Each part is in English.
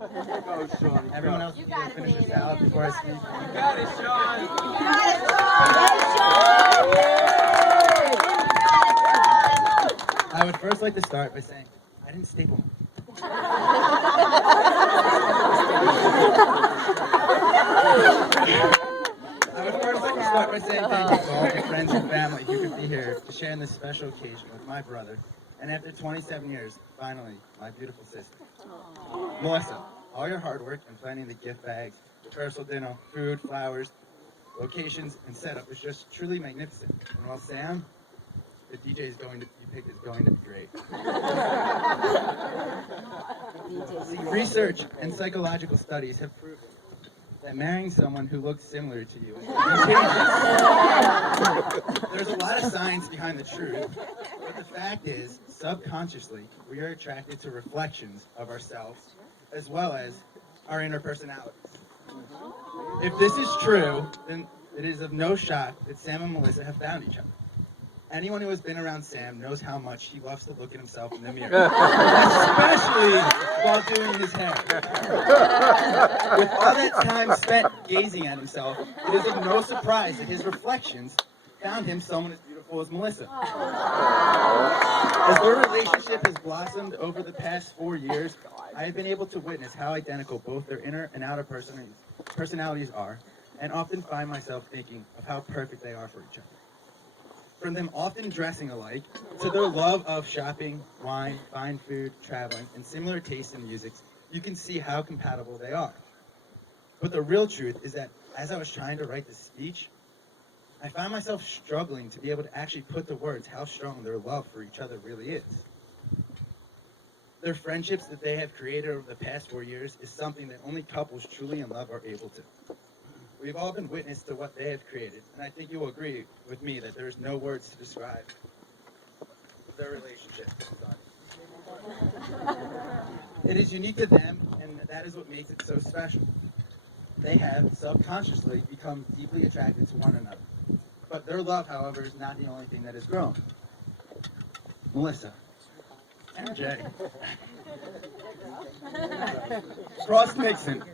Go, Sean. Everyone else, You can got it, finish baby. this out before I speak. You got it, Sean. I would first like to start by saying I didn't staple. I would first like to start by saying thank you to all my friends and family who could be here to share in this special occasion with my brother, and after 27 years, finally, my beautiful sister. Melissa, all your hard work in planning the gift bags, rehearsal dinner, food, flowers, locations, and setup was just truly magnificent. And while Sam, the DJ is going to you picked is going to be great. See, research and psychological studies have proven that marrying someone who looks similar to you is contagious. There's a lot of science behind the truth, but the fact is, subconsciously, we are attracted to reflections of ourselves as well as our inner personalities. If this is true, then it is of no shock that Sam and Melissa have found each other. Anyone who has been around Sam knows how much he loves to look at himself in the mirror, especially while doing his hair. With all that time spent gazing at himself, it is of no surprise that his reflections found him someone as beautiful as Melissa. As their relationship has blossomed over the past 4 years, I have been able to witness how identical both their inner and outer personalities are, and often find myself thinking of how perfect they are for each other. From them often dressing alike, to their love of shopping, wine, fine food, traveling, and similar tastes in music, you can see how compatible they are. But the real truth is that as I was trying to write this speech, I found myself struggling to be able to actually put to words how strong their love for each other really is. Their friendships that they have created over the past 4 years is something that only couples truly in love are able to. We've all been witness to what they have created, and I think you will agree with me that there's no words to describe their relationship. It is unique to them, and that is what makes it so special. They have subconsciously become deeply attracted to one another. But their love, however, is not the only thing that has grown. Melissa and Jay. Frost Nixon.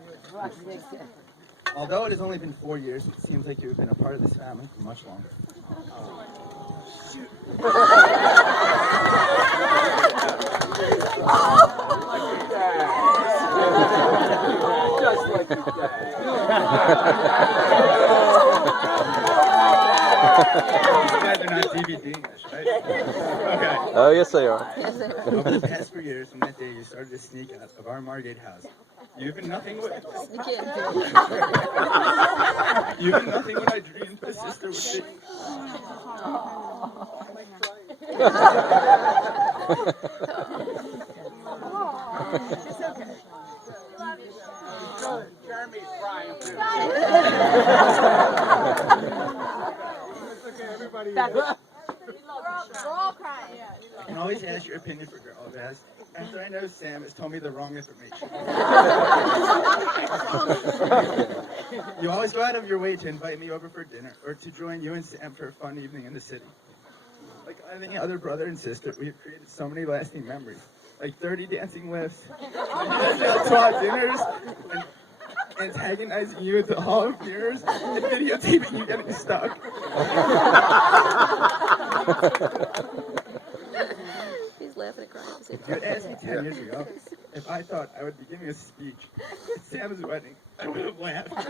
Although it has only been 4 years, it seems like you have been a part of this family for much longer. Just like your dad. You guys are not DVDing this, right? Okay. Oh, yes, they are. Over the past 4 years, from that day you started to sneak out of our Margate house. You've been nothing but You've been nothing but I dreamed a sister would be. Jeremy's crying too. It's okay, everybody. We're all crying. I can always ask your opinion for girl guys. After I know Sam has told me the wrong information. You always go out of your way to invite me over for dinner or to join you and Sam for a fun evening in the city. Like any other brother and sister, we have created so many lasting memories. Like 30 dancing lifts, 12 dinners, and antagonizing you at the Hall of Mirrors, and videotaping you getting stuck. He's laughing and crying. If you had asked me 10 years ago if I thought I would be giving a speech at Sam's wedding, I would have laughed. This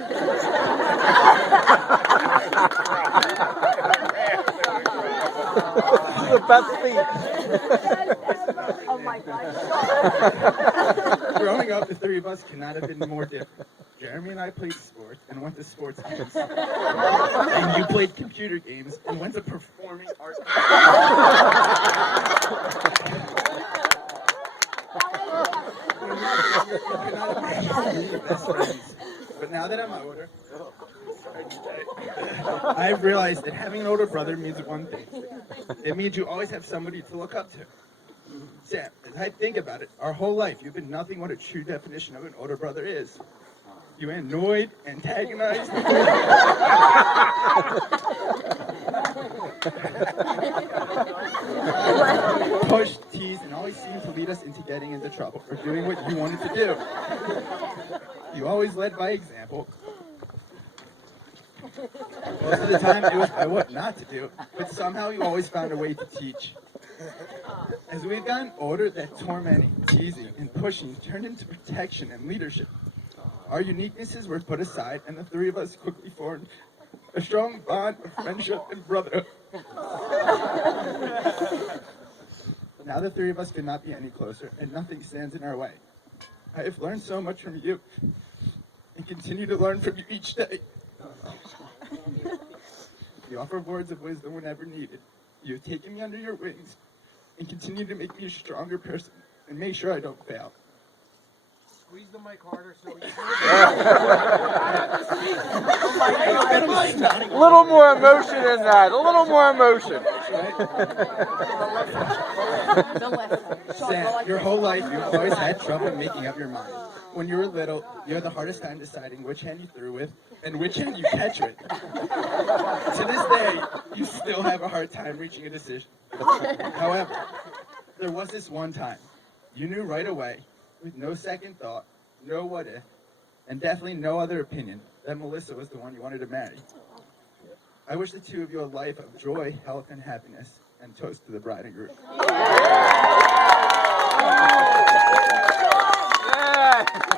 is the best speech. Oh my God. Growing up, the three of us could not have been more different. Jeremy and I played sports and went to sports games. And you played computer games and went to performing arts. But now that I'm older, I've realized that having an older brother means one thing. It means you always have somebody to look up to. Sam, as I think about it, our whole life you've been nothing what a true definition of an older brother is. You annoyed, antagonized, Pushed, teased, and always seemed to lead us into getting into trouble or doing what you wanted to do. You always led by example. Most of the time, it was by what not to do, but somehow you always found a way to teach. As we've gotten older, that tormenting, teasing, and pushing turned into protection and leadership. Our uniquenesses were put aside, and the three of us quickly formed a strong bond of friendship and brotherhood. Now the three of us could not be any closer, and nothing stands in our way. I have learned so much from you, and continue to learn from you each day. You offer words of wisdom whenever needed. You have taken me under your wings, and continue to make me a stronger person, and make sure I don't fail. Squeeze the mic harder so you A little more emotion in that. A little more emotion. Sam, your whole life you've always had trouble making up your mind. When you were little, you had the hardest time deciding which hand you threw with and which hand you catch with. To this day, you still have a hard time reaching a decision. However, there was this one time. You knew right away, with no second thought, no what if, and definitely no other opinion, that Melissa was the one you wanted to marry. I wish the two of you a life of joy, health, and happiness, and toast to the bride and groom. Yeah.